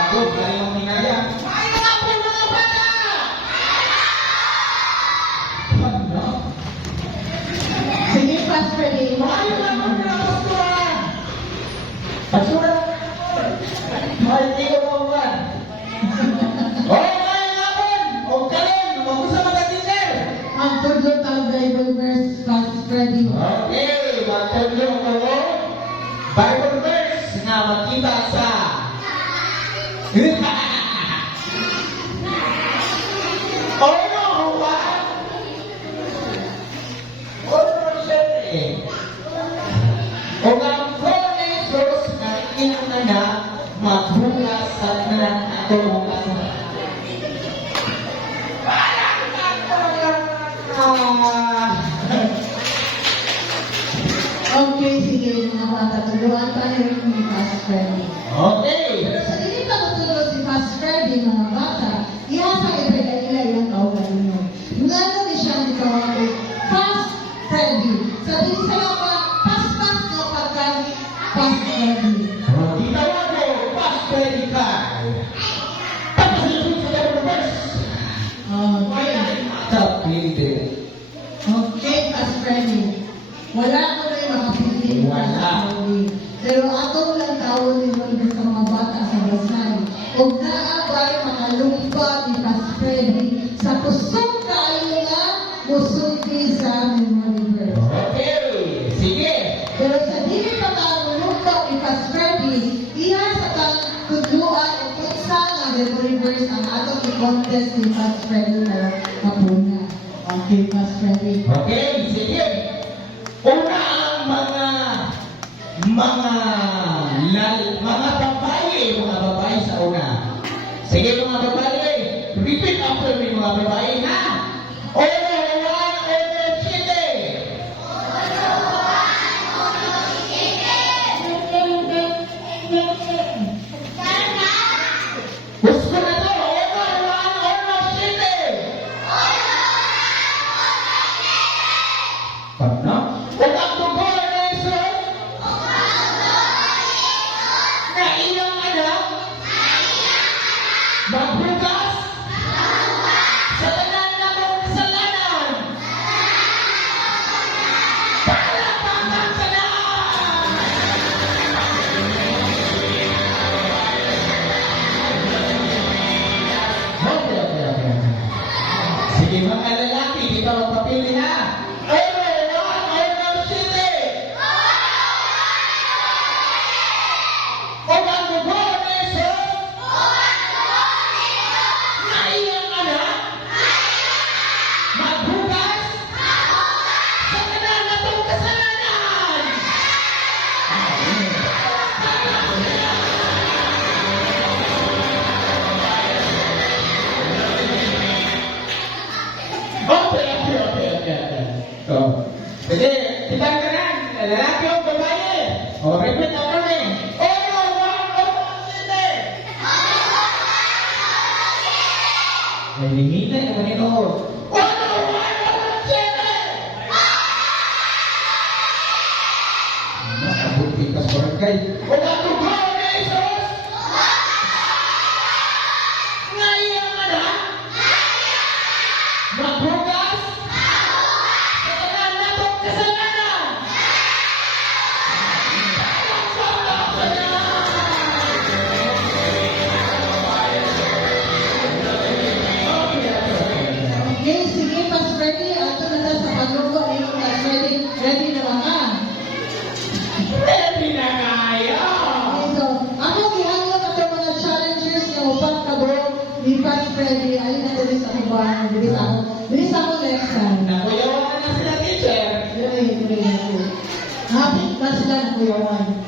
Ako, kayong minaya. Mayroon ako mga bata! Ano? Sige, Pastor Lee. Mayroon ako mga pastoran! Pastoran ako! Mahal ko naman! Oh, kaya nga po! O kalim! Mag-usap ang teacher! Ang tudlot ang Bible verse, Pastor Lee. Okay, magtulong ako. Bible verse na makita sa oh no, what? Oh no, siyempre. O ang promisos na inang na magbukas at nanatulong ako. Okay, sige, mga bata. Tuluan tayo ni Pastor Lee. Okay. Pero sa dili pa tutulog si Pastor Lee, mga bata, ihasa ipagalila yung kaugan mo. Ngano ni siya ni kawag Fast Freddy. Sa dili sa mga pas-pas nga pagka Fast Freddy. Gitawa ko, Pastor Ikay. Tapos ito sa Bible verse. Okay. Tapili. Okay, Pastor Lee. Wala ko na yung makapili. Wala. Pero atong lang tawon ni Lord sa mga bata sa Basay. Huwag naabay makalumpa ni Pastor Lee sa kusog kayo nga musulti sa memory verse. Okay. Sige. Pero sa dili pa kakalumpa ni Pastor Lee, iya sa kagtudluan o kutsa nga memory verse ang atong i-contest ni Pastor Lee na kapuna. Okay, Pastor Lee. Okay. Sige. Una ang mga babae sa una. Sige mga babae, repeat after me mga babae ha. Order 1, order city. Gusto na to, order 1, order city. Ano? Huwag ang dugo na Jesus. Na ilang anak. Magbukas. Sa tanan na mong kasalanan. Para pamang tanan. Okay. Sige mga lalaki, dito ang papili na. So, sige, kitang ka na, lalaki o babae. O, repeat ako na eh. May limitan naman ito. Nakabuti ka sa barangay. Huwag ang dugo na Jesus! Ngayon anak, magbukas sa tanan na itong kasalanan. Okay, sige, Pastor Lee. Ato na lang sa paglugo ni Pastor Lee. Ready na ba ka? Ready na kayo! Okay, so, ako gihangyo ato mga challengers nga upat ka bro ni Pastor Lee. Ayun na dili sa kubahan. Dili sa ako next time. Nakuyawan na sila teacher. Dili. Happy na sila na kuyawan.